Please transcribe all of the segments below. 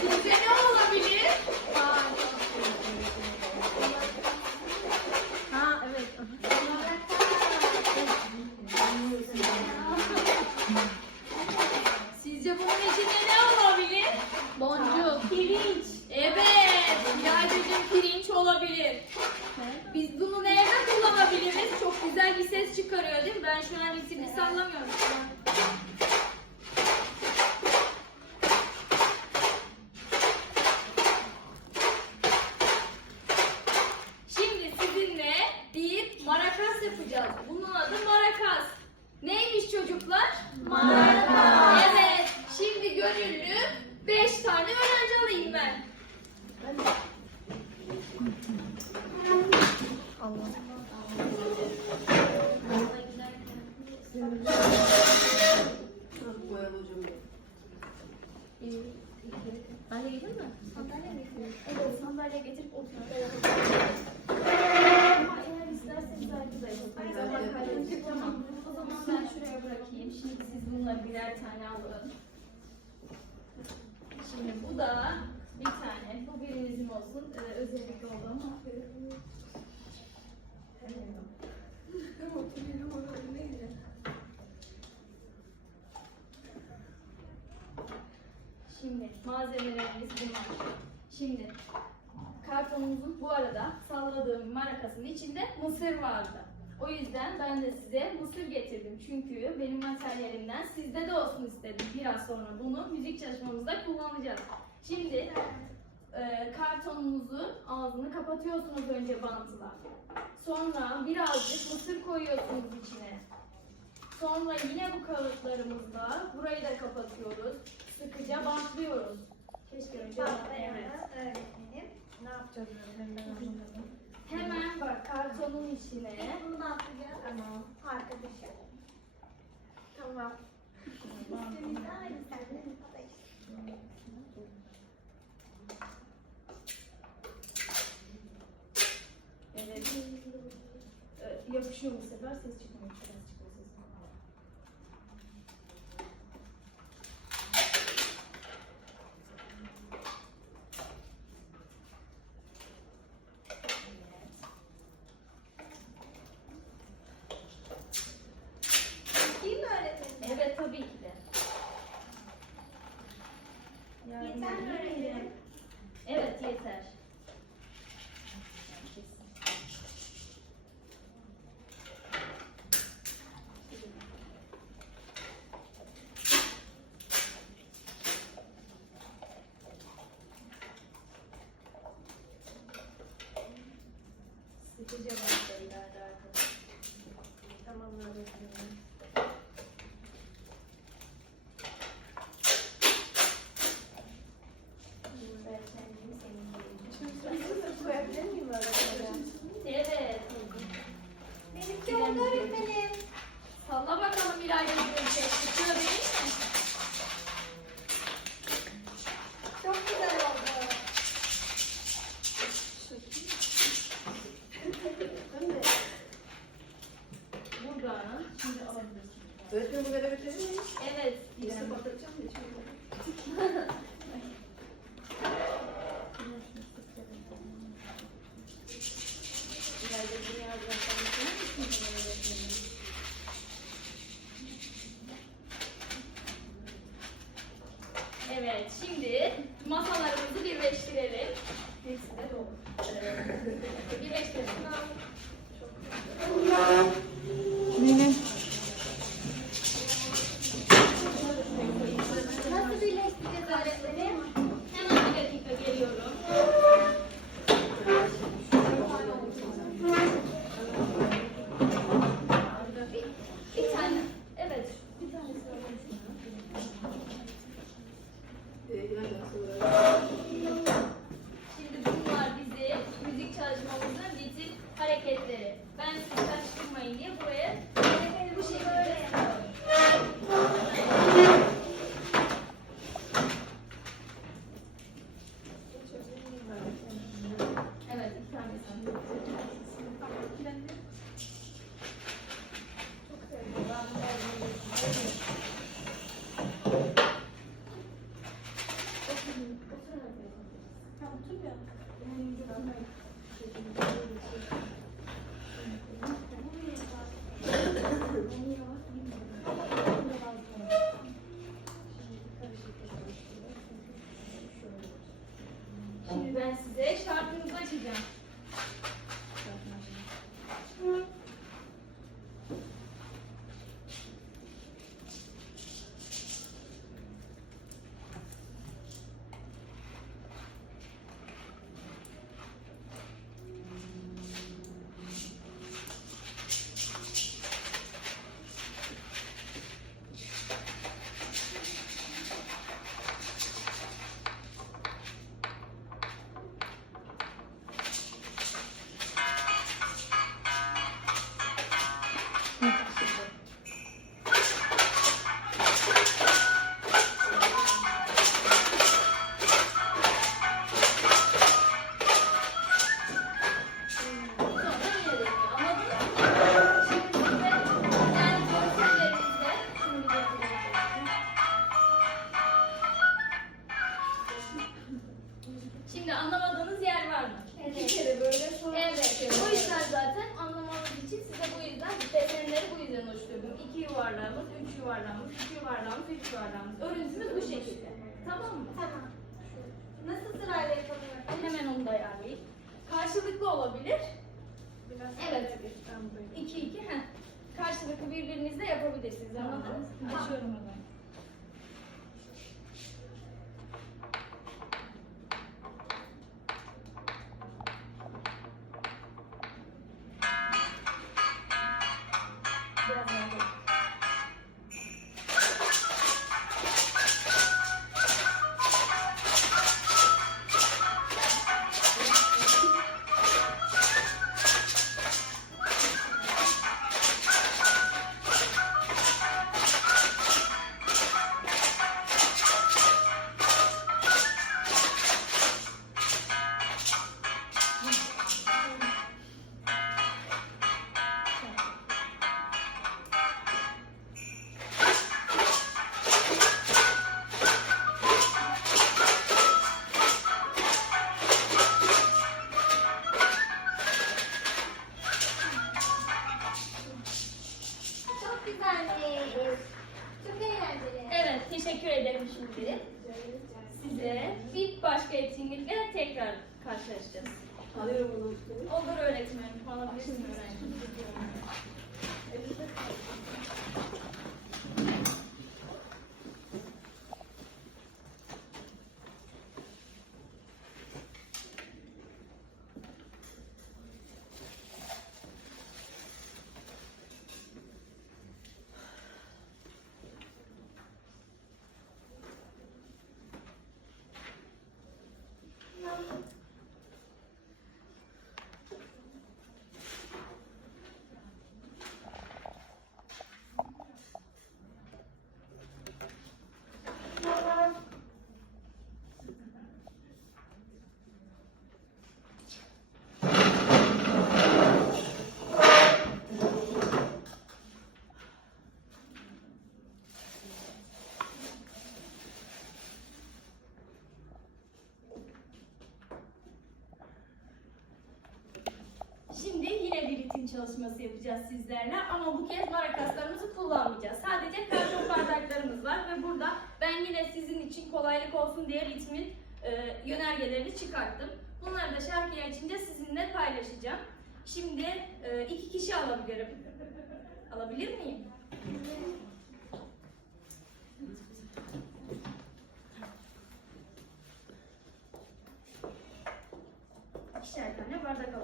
Sizce ne olabilir? Ha evet. Sizce bunun içinde ne olabilir? Boncuk. Pirinç. Evet. İlaydacığım pirinç olabilir. Biz bunu nerede kullanabiliriz? Çok güzel bir ses çıkarıyor değil mi? Ben şu an ritmi sallamıyorum. Şimdi sizinle bir marakas yapacağız. Bunun adı marakas. Neymiş çocuklar? Marakas. Evet. Şimdi gönüllü 5 tane öğrenci alayım ben. Ben de getirip oturalım. Ama eğer isterseniz da yapabiliriz. Tamam. O zaman ben şuraya bırakayım. Şimdi siz bunları birer tane alın. Şimdi bu da bir tane. Bu birinizin olsun. Ee, özellikle oldu ama. Şimdi malzemelerimiz bunlar. Şimdi kartonumuzun bu arada salladığım marakasının içinde mısır vardı. O yüzden ben de size mısır getirdim. Çünkü benim materyalimden sizde de olsun istedim. Biraz sonra bunu müzik çalışmamızda kullanacağız. Şimdi e, kartonunuzun ağzını kapatıyorsunuz önce bantla. Sonra birazcık mısır koyuyorsunuz içine. Sonra yine bu kağıtlarımızla burayı da kapatıyoruz. Sıkıca bantlıyoruz. Keşke önce evet. Öğretmenim. Ne yapacağız öğretmenim anlamadım. Hemen bak kartonun içine Bunu ne yapacağız? Tamam. Arkadaşım. Tamam. İkimiz de aynı senden arkadaş. evet. Ee, yapışıyor bu sefer ses çıkmıyor. Biraz çıkıyor ses. Değil mi öğretmenim? Evet tabii ki de. Yani- Yeter mi öğretmenim? Evet yeter. Sıkıca bantlayın arkadaşlar. Tamam öğretmenim. Öğretmenim senin gibi. Mısır koyabilir miyim öğretmenim? Evet. Benimki oldu öğretmenim. Salla bakalım İlayda'cığım. Ses çıkıyor değil mi? Çok güzel oldu. Buradan şimdi alabilirsin. Öğretmenim bu kadar bitirir miyiz? Evet. İşte İrem. patlatacağım da içeri. İlayda'cığım yardım etmek Evet, şimdi masalarımızı birleştirelim. Dolu. Birleştirelim. Yeah. Da ayarlayayım. Karşılıklı olabilir. biraz Evet. İki iki. Heh. Karşılıklı birbirinizle yapabilirsiniz. Anladınız? mı? Açıyorum hemen. Alıyorum bunu. Olur öğretmenim, alabilirsin öğrencim. Şimdi yine bir ritim çalışması yapacağız sizlerle ama bu kez marakaslarımızı kullanmayacağız. Sadece karton bardaklarımız var ve burada ben yine sizin için kolaylık olsun diye ritmin e, yönergelerini çıkarttım. Bunları da şarkıya içince sizinle paylaşacağım. Şimdi e, iki kişi alabilirim. Alabilir miyim? İkişer tane bardak alıyorsunuz.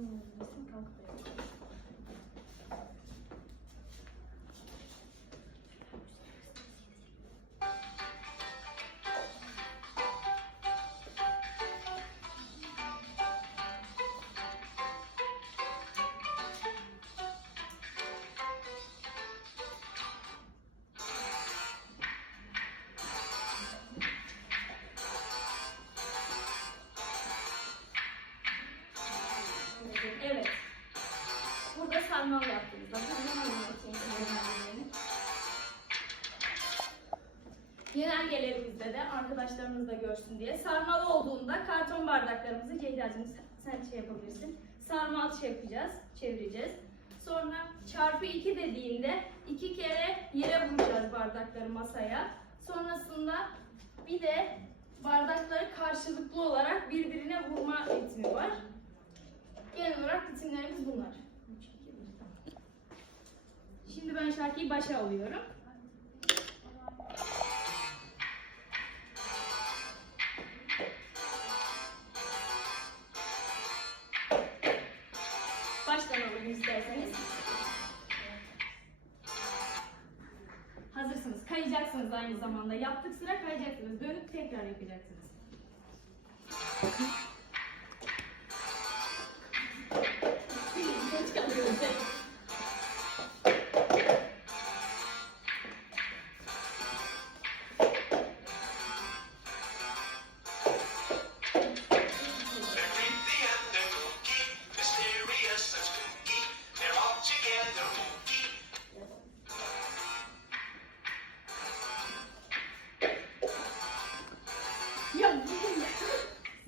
Siz Yönergelerimizde de arkadaşlarımız da görsün diye sarmalı olduğunda karton bardaklarımızı sen- sen şey yapabilirsin. Sarmal şey yapacağız, çevireceğiz. Sonra çarpı 2 dediğinde iki kere yere vuracağız bardakları masaya. Sonrasında bir de bardakları karşılıklı olarak birbirine vurma ritmi var. Genel olarak ritimlerimiz bunlar. Şimdi ben şarkıyı başa alıyorum.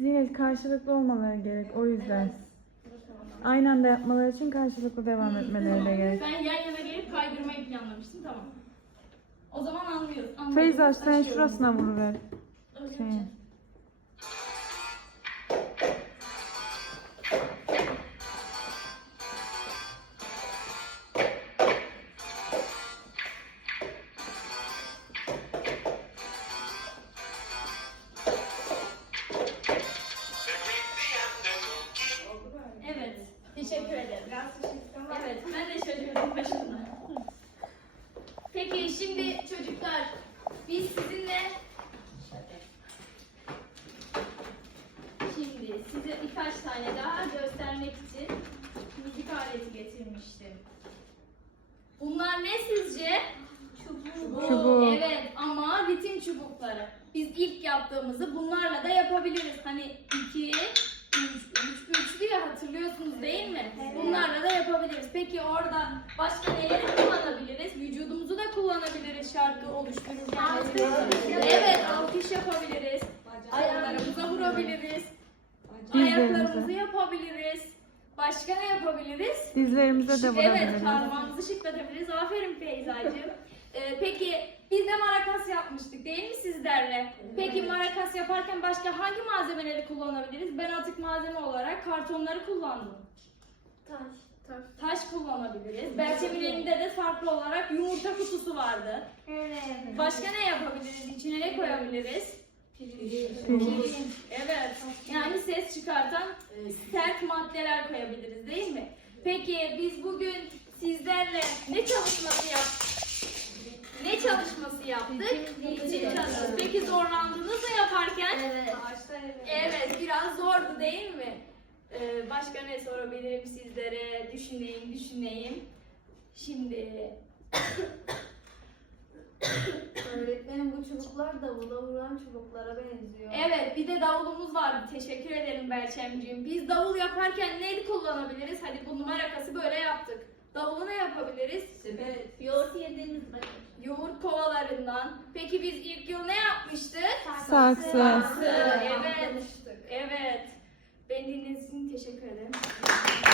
Zil karşılıklı olmaları gerek o yüzden. Aynı anda yapmaları için karşılıklı devam etmeleri de gerek. Ben yan yana gelip kaydırmayı planlamıştım. Tamam. O zaman anlıyoruz. anlıyoruz. Feyza sen şurasına vuruver. Öyle Şey. Aleti getirmiştim. Bunlar ne sizce? Çubuk. Çubuk. Evet ama ritim çubukları. Biz ilk yaptığımızı bunlarla da yapabiliriz. Hani iki, üç, üç, üçlü ya hatırlıyorsunuz değil mi? Bunlarla da yapabiliriz. Peki orada başka neleri kullanabiliriz? Vücudumuzu da kullanabiliriz şarkı oluştururken. Evet, alkış yapabiliriz. Ayaklarımıza vurabiliriz. Ayaklarımızı yapabiliriz. Başka ne yapabiliriz? Dizlerimize de Evet, vurabiliriz. parmağımızı şıklatabiliriz. Aferin Feyza'cığım. Ee, peki biz de marakas yapmıştık değil mi sizlerle? Peki marakas yaparken başka hangi malzemeleri kullanabiliriz? Ben atık malzeme olarak kartonları kullandım. Taş. Taş kullanabiliriz. Belçemin elinde de farklı olarak yumurta kutusu vardı. Evet. Başka ne yapabiliriz? İçine ne koyabiliriz? Evet. Yani ses çıkartan e, sert maddeler koyabiliriz değil mi? Peki biz bugün sizlerle ne çalışması yaptık? Ne çalışması yaptık? Peki zorlandınız mı yaparken? Evet. Evet, biraz zordu değil mi? Ee, başka ne sorabilirim sizlere? Düşüneyim, düşüneyim. Şimdi Öğretmenim bu çubuklar davula vuran çubuklara benziyor. Evet, bir de davulumuz vardı. Teşekkür ederim Berçemciğim. Biz davul yaparken neyi kullanabiliriz? Hadi bu numarakası böyle yaptık. Davulu ne yapabiliriz? Evet. Yoğurt yediğimiz Yoğurt kovalarından. Peki biz ilk yıl ne yapmıştık? Saksı. Saksı. Evet. Evet. Beni dinlediğiniz için teşekkür ederim.